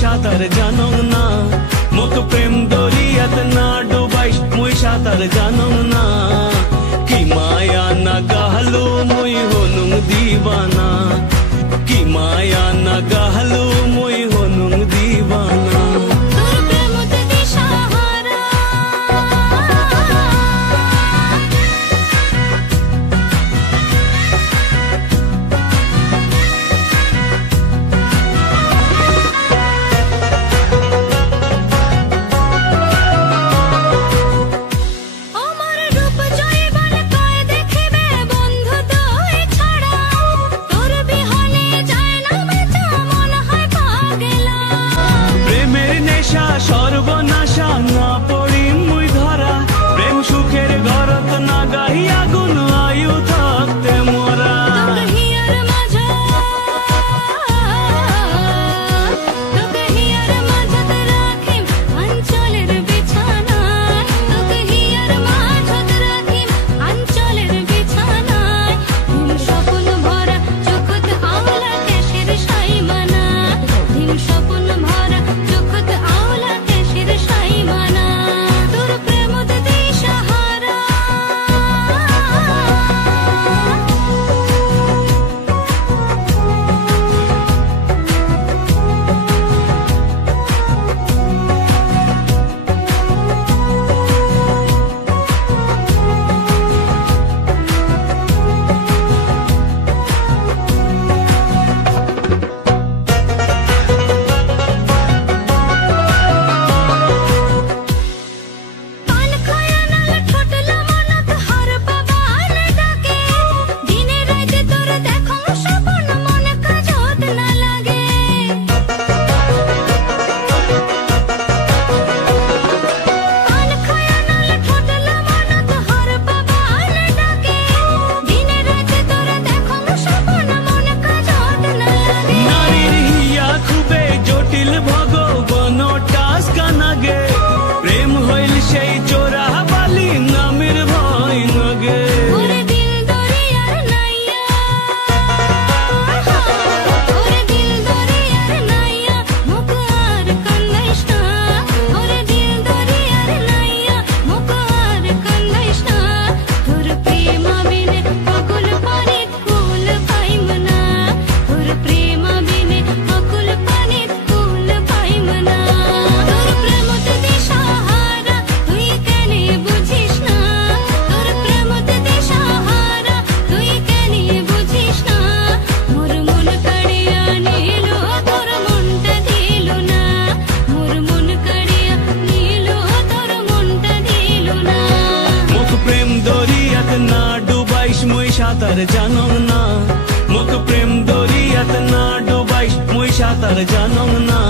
সাঁতার জানো না মোক প্রেম দরিয়াত না ডুবাইস মুই সাঁতার জানো না কি মায়া না গাহলো মুই হনুং দিবানা কি মায়া না গাহলো মুই হনুং দিবানা সর্বনাশা না পড়ি মুই ধরা প্রেম সুখের ঘরত না গাই আগুন আয়ু থাকতে মোরা সাঁতার জানো না মোক প্রেম দরিয়াত না ডুবাইস মুই সাঁতার জানো না।